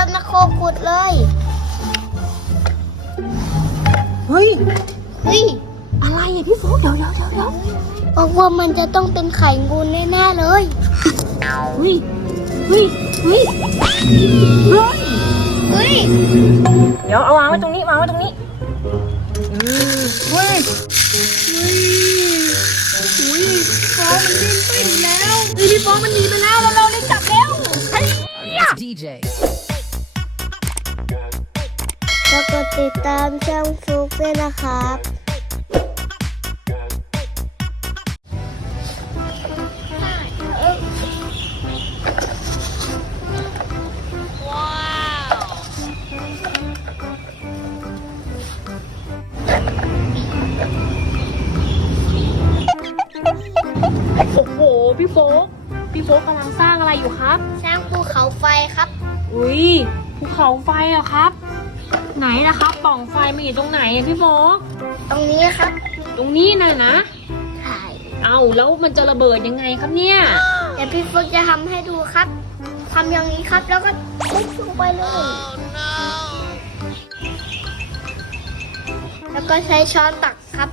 รถนะโคขุดเลย เฮ้ย เฮ้ย อะไรอะพี่โฟกเดี๋ยวเดี๋ยวเดี๋ยวเดี๋ยวบอกว่ามันจะต้องเป็นไข่งูแน่ๆเลย เฮ้ย เฮ้ย เฮ้ย เฮ้ย เฮ้ย เดี๋ยวเอาวางไว้ตรงนี้วางไว้ตรงนี้อืมเฮ้ย อุ้ยฟองมันดิ้นไปแล้วเฮ้ยพี่ฟองมันหนีไปแล้วเราเราได้จับแล้ว DJ. แล้วก็ติดตามช่องฟลุกด้วยนะครับ โอ้โห พี่โฟกพี่โฟกกำลังสร้างอะไรอยู่ครับ สร้างภูเขาไฟครับ อุ้ยภูเขาไฟเหรอครับ ไหนล่ะครับปล่องไฟมันอยู่ตรงไหนอะพี่โฟกตรงนี้ครับตรงนี้น่ะนะถ่ายเอาแล้วมันจะระเบิดยังไงครับเนี่ย เดี๋ยวพี่ฟลุกจะทำให้ดูครับทำอย่างนี้ครับ แล้วก็ปุ๊บลงไปเลย แล้วก็ใช้ช้อนตักครับ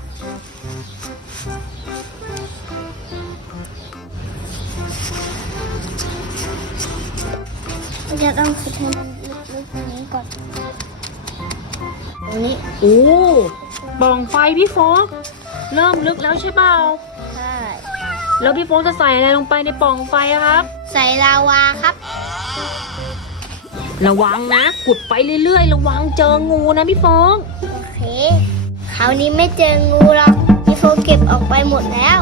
เราจะต้องขุดให้มันลึกๆอย่างนี้ก่อน ตรงนี้โอ้ปล่องไฟพี่โฟกเริ่มลึกแล้วใช่เปล่าใช่แล้วพี่โฟกจะใส่อะไรลงไปในปล่องไฟอะครับ ใส่ลาวาครับ ระวังนะขุดไปเรื่อยๆ ระวังเจองูนะพี่โฟกโอเคคราวนี้ไม่เจองูหรอกพี่โฟเก็บออกไปหมดแล้ว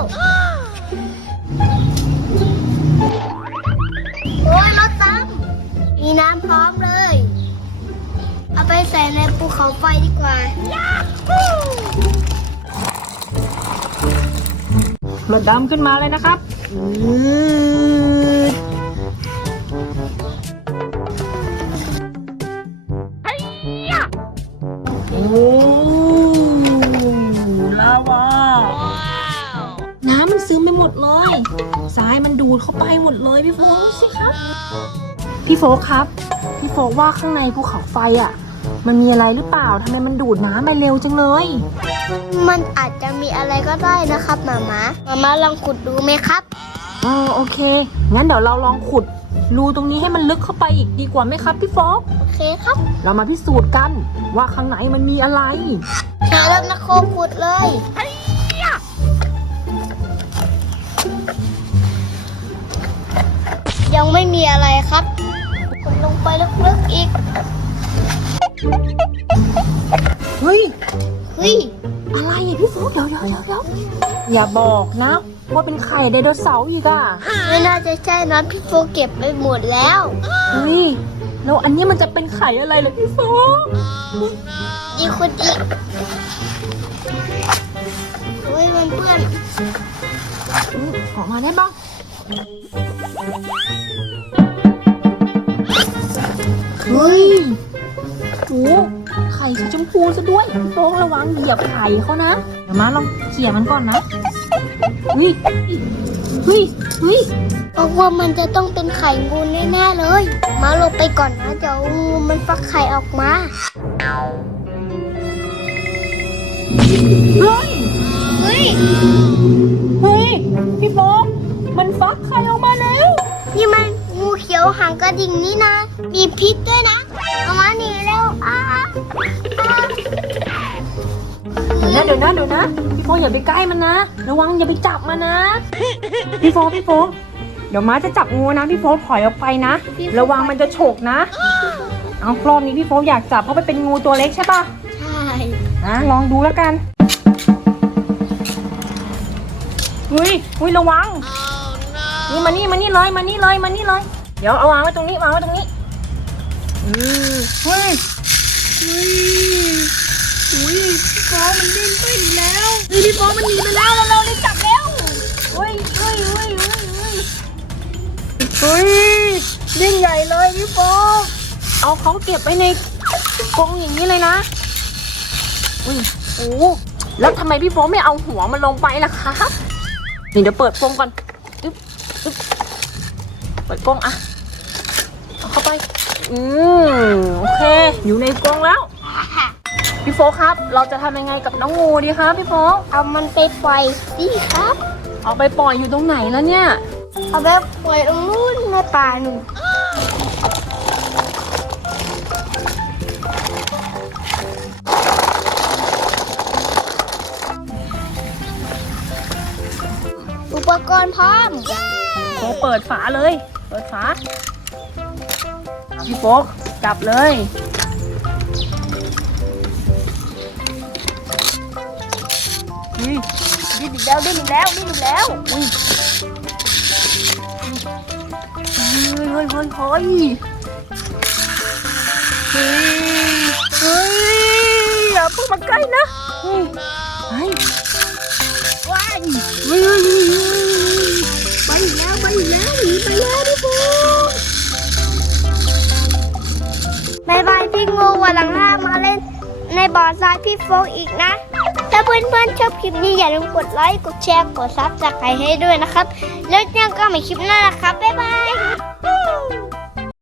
รถดำขึ้นมาเลยนะครับโอ้ลาวาน้ำมันซึมไปหมดเลยทรายมันดูดเข้าไปหมดเลยพี่โฟกดูสิครับ พี่โฟกครับ พี่โฟกว่าข้างในภูเขาไฟอะ มันมีอะไรหรือเปล่าทำไมมันดูดน้ำไปเร็วจังเลย มันอาจจะมีอะไรก็ได้นะครับหมามาหมามาลองขุดดูไหมครับ อ๋อโอเค งั้นเดี๋ยวเราลองขุดรูตรงนี้ให้มันลึกเข้าไปอีกดีกว่าไหมครับพี่โฟกโอเคครับเรามาพิสูจน์กันว่าข้างในมันมีอะไรใช้รถนะโคขุดเลยยังไม่มีอะไรครับขุดลงไปลึกๆอีก เฮ้ย เฮ้ยอะไรอะพี่โฟกเดี๋ยวเดี๋ยวเดี๋ยวเดี๋ยวอย่าบอกนะ ว่าเป็นไข่ไดโนเสาร์อีกอะไม่น่าจะใช่นะพี่โฟเก็บไปหมดแล้วเฮ้ยแล้วอันนี้มันจะเป็นไข่อะไรเหรอพี่โฟกอีกคนอีกโอ้ยมันเพื่อนอืมออกมาได้บ้างเฮ้ยโอ้ ไข่สีชมพูซะด้วยพี่โฟกระวังเหยียบไข่เขานะ เดี๋ยวมาลองเขี่ยมันก่อนนะเฮ้ยเฮ้ยเฮ้ยบอกว่ามันจะต้องเป็นไข่งูแน่ๆเลย มาหลบไปก่อนนะเดี๋ยวงูมันฟักไข่ออกมาเฮ้ยเฮ้ยเฮ้ยพี่โฟกมันฟักไข่ออกมาแล้วนี่มันงูเขียวหางกระดิ่งนี่นะ มีพิษด้วยนะเอามาหนีแล้วอ้าอ้า เดี๋ยวนะเดี๋ยวนะเดี๋ยวนะ พี่โฟกอย่าไปใกล้มันนะ ระวังอย่าไปจับมันนะ พี่โฟกพี่โฟกเดี๋ยวม้าจะจับงูนะพี่โฟกถอยออกไปนะ ระวังมันจะฉกนะ เอารอบนี้พี่โฟกอยากจับเพราะมันเป็นงูตัวเล็กใช่ปะใช่นะลองดูแล้วกันอุ้ยอุ้ยระวังนี่มานี่มานี่เลยมานี่เลยมานี่เลย เดี๋ยวเอาวางไว้ตรงนี้วางไว้ตรงนี้อืมเฮ้ย อุ้ยพี่ฟอมันดิ้นไปแล้วเฮ้ยพี่ฟอมันหนีไปแล้วเราเราได้จับแล้วเฮ้ยเฮ้ยเฮ้ยเฮ้ยเฮ้ยเฮ้ยดิ้นใหญ่เลยพี่ฟอเอาเขาเก็บไว้ในกรงอย่างนี้เลยนะอุ้ยโอ้แล้วทำไมพี่โฟไม่เอาหัวมันลงไปล่ะครับ นี่เดี๋ยวเปิดกรงก่อน เปิดกรงอะ อาเข้าไปอืมโอเค อยู่ในกรงแล้ว พี่โฟกครับ เราจะทำยังไงกับน้องงูดีครับพี่โฟกเอามันไปปล่อยดิครับ เอาไปปล่อยอยู่ตรงไหนแล้วเนี่ย เอาไปปล่อยตรงนู้นในป่าหนูนอุปกรณ์พร้อมโฟกเปิดฝาเลย เปิดฝา พี่โฟกจับเลย อุ้ยดิ้นอีกแล้วดิ้นอีกแล้วดิ้นอีกแล้ว อุ้ยเฮ้ยเฮ้ยเฮ้ยเฮ้ยเฮ้ยเฮ้ยอย่าเพิ่งมาใกล้นะเฮ้ยเฮ้ยว้ายเฮ้ย บ่อทรายพี่โฟกอีกนะ ถ้าเพื่อนๆชอบคลิปนี้อย่าลืมกดไลค์ กดแชร์ กดซับสไครต์ให้ด้วยนะครับ แล้วเจอกันใหม่คลิปหน้านะครับ บ๊ายบาย